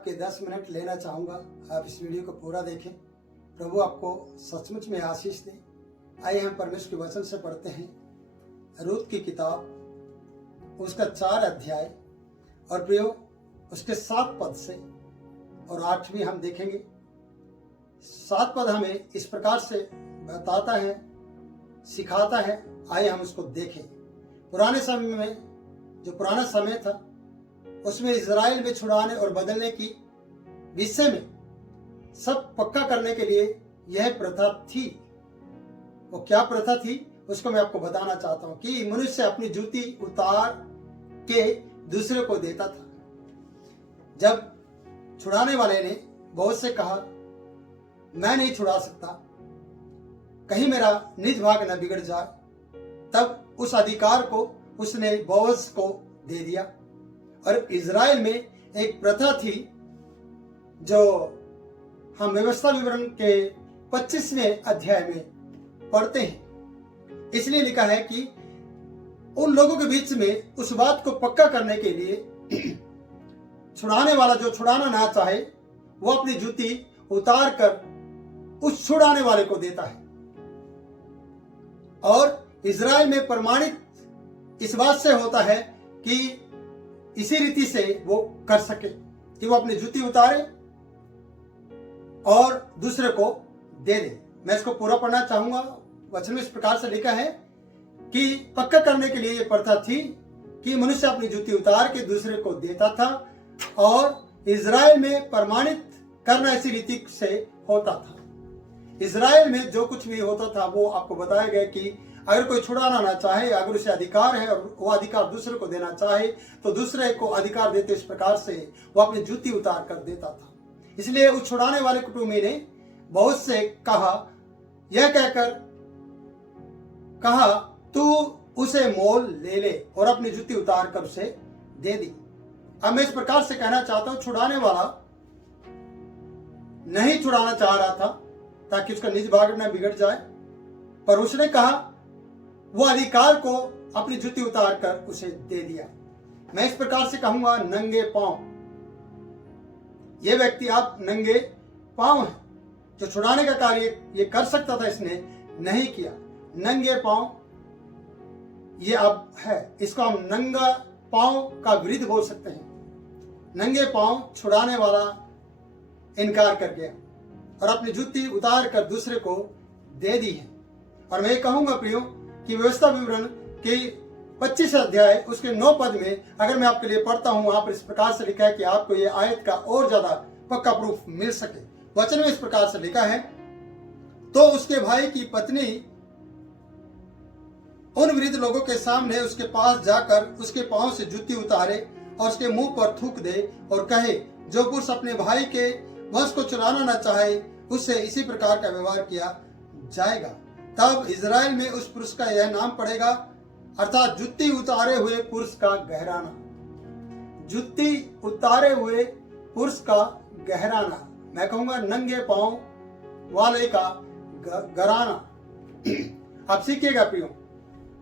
आपके 10 मिनट लेना चाहूँगा। आप इस वीडियो को पूरा देखें। प्रभु आपको सचमुच में आशीष दे। आइए हम परमेश्वर के वचन से पढ़ते हैं रूत की किताब, उसका 4 अध्याय और प्रियो उसके 7 पद से और 8 हम देखेंगे। 7 पद हमें इस प्रकार से बताता है, सिखाता है। आइए हम उसको देखें। पुराने समय में, जो पुराना समय था, उसमें इजराइल में छुड़ाने और बदलने की विषय में सब पक्का करने के लिए यह प्रथा थी। वो क्या प्रथा थी उसको मैं आपको बताना चाहता हूं कि मनुष्य अपनी जूती उतार के दूसरे को देता था। जब छुड़ाने वाले ने बहुत से कहा, मैं नहीं छुड़ा सकता, कहीं मेरा निज भाग न बिगड़ जाए, तब उस अधिकार को उसने बोअज को दे दिया। और इजराइल में एक प्रथा थी जो हम व्यवस्था विवरण के 25वें अध्याय में पढ़ते हैं। इसलिए लिखा है कि उन लोगों के बीच में उस बात को पक्का करने के लिए छुड़ाने वाला जो छुड़ाना ना चाहे वो अपनी जूती उतार कर उस छुड़ाने वाले को देता है। और इजराइल में प्रमाणित इस बात से होता है कि इसी रीति से वो कर सके कि वो अपनी जूती उतारे और दूसरे को दे दे। मैं इसको पूरा पढ़ना चाहूंगा। वचन में इस प्रकार से लिखा है कि पक्का करने के लिए ये प्रथा थी कि मनुष्य अपनी जूती उतार के दूसरे को देता था और इजराइल में प्रमाणित करना इसी रीति से होता था। इजराइल में जो कुछ भी होता था वो आपको बताया गया कि अगर कोई छुड़ाना ना चाहे, अगर उसे अधिकार है और वो अधिकार दूसरे को देना चाहे तो दूसरे को अधिकार देते इस प्रकार से वो अपनी जूती उतार कर देता था। इसलिए उस छुड़ाने वाले कुटुंबी ने बहुत से कहा, यह कहकर कहा, तू उसे मोल ले ले और अपनी जूती उतार कर उसे दे दी। अब मैं इस प्रकार से कहना चाहता हूं, छुड़ाने वाला नहीं छुड़ाना चाह रहा था ताकि उसका निज भाग न बिगड़ जाए, पर उसने कहा वो अधिकार को अपनी जूती उतार कर उसे दे दिया। मैं इस प्रकार से कहूंगा, नंगे पांव ये व्यक्ति आप नंगे पांव है। जो छुड़ाने का कार्य ये कर सकता था इसने नहीं किया। नंगे पांव ये अब है, इसको हम नंगा पांव का विरुद्ध बोल सकते हैं। नंगे पांव छुड़ाने वाला इनकार कर गया और अपनी जूती उतार कर दूसरे को दे दी है। और मैं कहूंगा प्रियो कि व्यवस्था विवरण के 25 अध्याय उसके 9 पद में अगर मैं आपके लिए पढ़ता हूं, वहां पर इस प्रकार से लिखा है कि आपको ये आयत का और ज्यादा पक्का प्रूफ मिल सके। वचन में इस प्रकार से लिखा है, तो उसके भाई की पत्नी उन वृद्ध लोगों के सामने उसके पास जाकर उसके पांव से जूती उतारे और उसके मुंह पर थूक दे और कहे, जो पुरुष अपने भाई के वंश को चुराना न चाहे उससे इसी प्रकार का व्यवहार किया जाएगा। तब इजराइल में उस पुरुष का यह नाम पड़ेगा, अर्थात जुत्ती उतारे हुए पुरुष का गहराना। जुत्ती उतारे हुए पुरुष का गहराना, मैं कहूंगा नंगे पांव वाले का गराना। आप सीखिएगा प्रियो,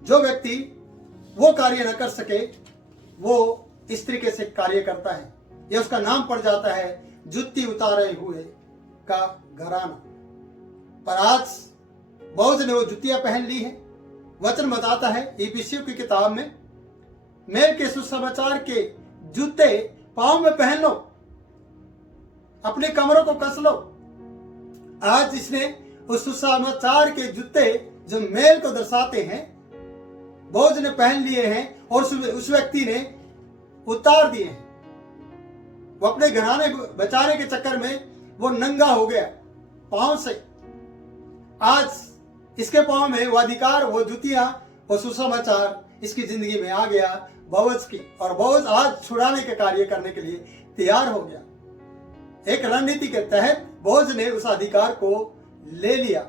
जो व्यक्ति वो कार्य न कर सके वो इस तरीके से कार्य करता है, यह उसका नाम पड़ जाता है जुत्ती उतारे हुए का घराना। पर आज बहुत ने वो जुतियां पहन ली है। वचन बताता है इफिसियों की किताब में, मेल के सुसमाचार के जूते पांव में पहन लो, अपने कमरों को कस लो। आज इसने उस सुसमाचार के जूते जो मेल को दर्शाते हैं बहुत ने पहन लिए हैं और उस व्यक्ति ने उतार दिए हैं। वो अपने घराने बचाने के चक्कर में वो नंगा हो गया पांव से। आज इसके पांव में वो अधिकार, वो जुतियां, वो सुसमाचार इसकी जिंदगी में आ गया बोअज की, और बोअज आज छुड़ाने के कार्य करने के लिए तैयार हो गया। एक रणनीति के तहत बोअज ने उस अधिकार को ले लिया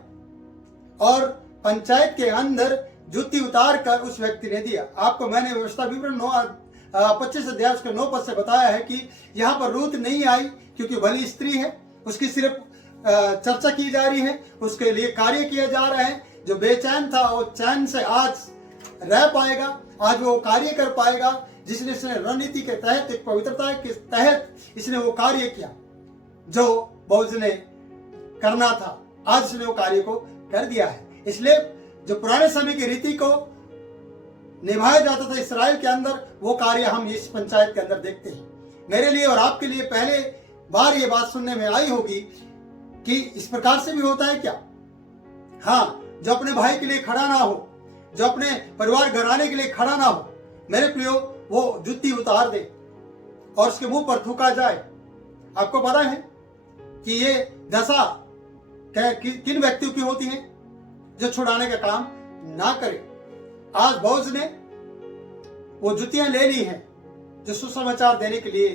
और पंचायत के अंदर जूती उतार कर उस व्यक्ति ने दिया। आपको मैंने व्यवस्था विवरण 25 अध्याय उसके 9 पद से बताया है कि यहाँ पर रूत नहीं आई क्योंकि भली स्त्री है, उसकी सिर्फ चर्चा की जा रही है, उसके लिए कार्य किया जा रहा है। जो बेचैन था वो चैन से आज रह पाएगा, आज वो कार्य कर पाएगा जिसने इसने रणनीति के तहत, एक पवित्रता के तहत इसने वो कार्य किया जो बोअज ने करना था। आज उसने वो कार्य को कर दिया है। इसलिए जो पुराने समय की रीति को निभाया जाता था इसराइल के अंदर, वो कार्य हम इस पंचायत के अंदर देखते हैं। मेरे लिए और आपके लिए पहले बार ये बात सुनने में आई होगी कि इस प्रकार से भी होता है क्या? हाँ, जो अपने भाई के लिए खड़ा ना हो, जो अपने परिवार घराने के लिए खड़ा ना हो, मेरे प्रियो, वो जूती उतार दे और उसके मुंह पर थूका जाए। आपको पता है कि ये दशा किन व्यक्तियों की होती है? जो छुड़ाने का काम ना करे। आज बोअज ने वो जुतियां ले ली हैं जो सुसमाचार देने के लिए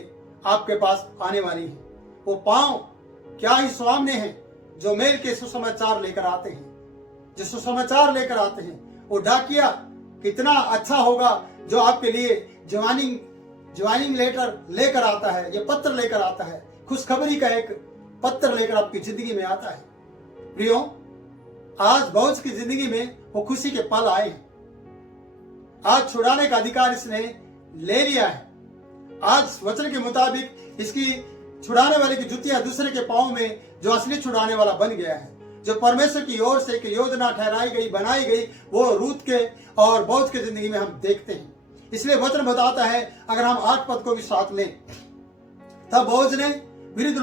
आपके पास आने वाली हैं। वो पांव क्या ही स्वामने हैं जो मेल के सुसमाचार लेकर आते हैं, जो सुसमाचार लेकर आते हैं। वो डाकिया कितना अच्छा होगा जो आपके लिए ज्वाइनिंग लेटर लेकर आता है, ये पत्र लेकर आता है, खुशखबरी का एक पत्र लेकर आपकी जिंदगी में आता है। प्रियो, आज बोअज की जिंदगी में वो खुशी के पल आए हैं। आज छुड़ाने का अधिकार इसने ले लिया है। आज वचन के मुताबिक इसकी छुड़ाने वाले की जुतियां दूसरे के पांव में जो असली छुड़ाने वाला बन गया है। जो परमेश्वर की ओर से एक योजना ठहराई गई, बनाई गई, वो रूत के और बोअज की जिंदगी में हम देखते हैं। इसलिए वचन बताता है, अगर हम 8 पद को भी साथ लें, तब बोअज ने वृद्ध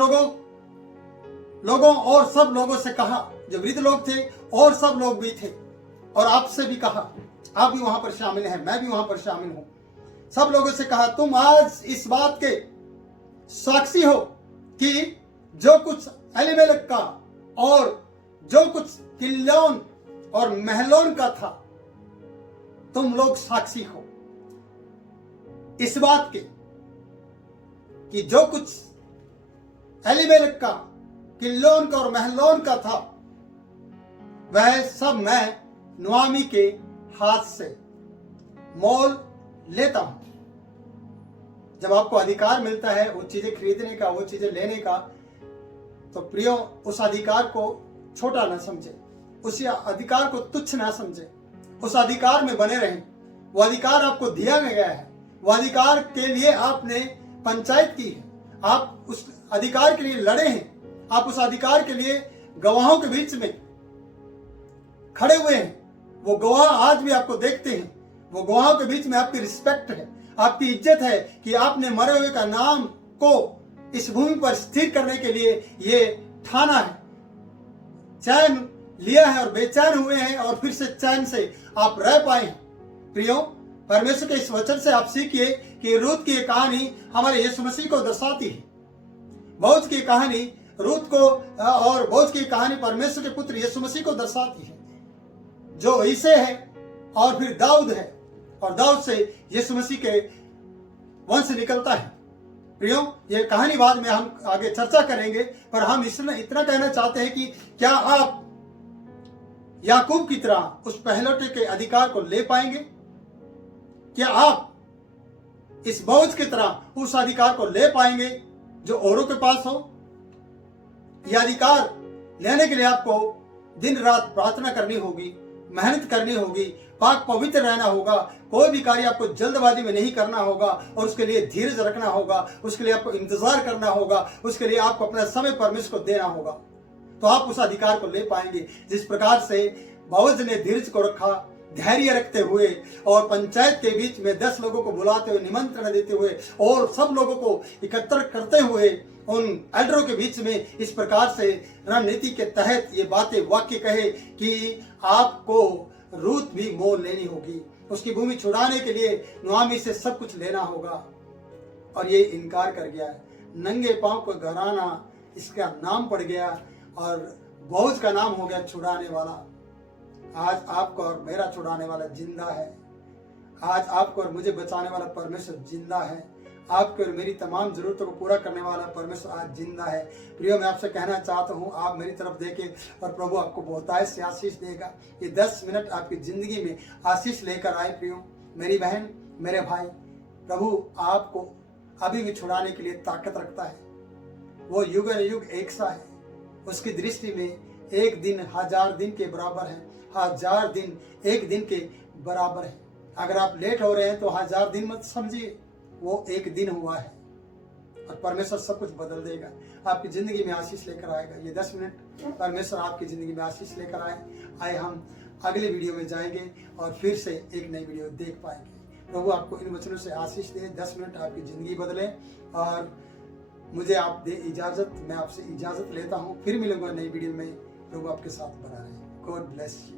लोगों और सब लोगों से कहा, जो वृद्ध लोग थे और सब लोग भी थे, और आपसे भी कहा, आप भी वहां पर शामिल हैं, मैं भी वहां पर शामिल हूं। सब लोगों से कहा, तुम आज इस बात के साक्षी हो कि जो कुछ एलीमेलेक का और जो कुछ किल्योन और महलोन का था, तुम लोग साक्षी हो इस बात के कि जो कुछ एलीमेलेक का, किल्योन का और महलोन का था, वह सब मैं नुआमी के हाथ से मोल लेता हूं। जब आपको अधिकार मिलता है वो चीजें खरीदने का, वो चीजें लेने का, तो प्रियो, उस अधिकार को छोटा ना समझे, उस अधिकार को तुच्छ ना समझे, उस अधिकार में बने रहें। वो अधिकार आपको दिया गया है, वो अधिकार के लिए आपने पंचायत की है, आप उस अधिकार के लिए लड़े हैं, आप उस अधिकार के लिए गवाहों के बीच में खड़े हुए हैं। वो गवाह आज भी आपको देखते हैं। वो गवाहों के बीच में आपकी रिस्पेक्ट है, आपकी इज्जत है कि आपने मरे हुए का नाम को इस भूमि पर स्थिर करने के लिए ये ठाना है, चैन लिया है और बेचैन हुए हैं और फिर से चैन से आप रह पाए हैं। प्रियो, परमेश्वर के इस वचन से आप सीखिए कि रूत की कहानी हमारे यीशु मसीह को दर्शाती है। बोअज की कहानी रूत को और बोअज की कहानी परमेश्वर के पुत्र यीशु मसीह को दर्शाती है, जो ईसे है और फिर दाऊद है, और दाऊद से यीशु मसीह के वंश निकलता है। प्रियो, ये कहानी बाद में हम आगे चर्चा करेंगे, पर हम इतना कहना चाहते हैं कि क्या आप याकूब की तरह उस पहलौठे के अधिकार को ले पाएंगे? क्या आप इस बोअज की तरह उस अधिकार को ले पाएंगे जो औरों के पास हो? यह अधिकार लेने के लिए आपको दिन रात प्रार्थना करनी होगी, मेहनत करनी होगी, पाक पवित्र रहना होगा। कोई भी कार्य आपको जल्दबाजी में नहीं करना होगा और उसके लिए धीरज रखना होगा, उसके लिए आपको इंतजार करना होगा, उसके लिए आपको अपना समय परमेश्वर को देना होगा, तो आप उस अधिकार को ले पाएंगे। जिस प्रकार से बोअज ने धीरज को रखा, धैर्य रखते हुए और पंचायत के बीच में 10 लोगों को बुलाते हुए, निमंत्रण देते हुए और सब लोगों को एकत्र करते हुए उन एल्डरों के बीच में इस प्रकार से रणनीति के तहत ये बातें वाक्य कहे कि आपको रूत भी मोल लेनी होगी, उसकी भूमि छुड़ाने के लिए नुआमी से सब कुछ लेना होगा। और ये इनकार कर गया है। नंगे पांव को घराना इसका नाम पड़ गया और बोअज का नाम हो गया छुड़ाने वाला। आज आपको और मेरा छुड़ाने वाला जिंदा है। आज आपको और मुझे बचाने वाला परमेश्वर जिंदा है। आपके और मेरी तमाम जरूरतों को पूरा करने वाला परमेश्वर आज जिंदा है। प्रियो, मैं आपसे कहना चाहता हूँ, आप मेरी तरफ देखें और प्रभु आपको बहुतायत से आशीष देगा। ये 10 मिनट आपकी जिंदगी में आशीष लेकर आए। प्रियो, मेरी बहन, मेरे भाई, प्रभु आपको अभी भी छुड़ाने के लिए ताकत रखता है। वो युग युग एक सा है। उसकी दृष्टि में एक दिन 1000 दिन के बराबर है, 1000 दिन एक दिन के बराबर है। अगर आप लेट हो रहे हैं तो 1000 दिन मत समझिए, वो एक दिन हुआ है और परमेश्वर सब कुछ बदल देगा, आपकी जिंदगी में आशीष लेकर आएगा। ये 10 मिनट परमेश्वर आपकी जिंदगी में आशीष लेकर आए हम अगले वीडियो में जाएंगे और फिर से एक नई वीडियो देख पाएंगे। प्रभु आपको इन वचनों से आशीष दे, 10 मिनट आपकी जिंदगी बदले। और मुझे आप दे इजाजत, मैं आपसे इजाजत लेता हूँ, फिर मिलूंगा नई वीडियो में। प्रभु आपके साथ बना रहे। God bless you.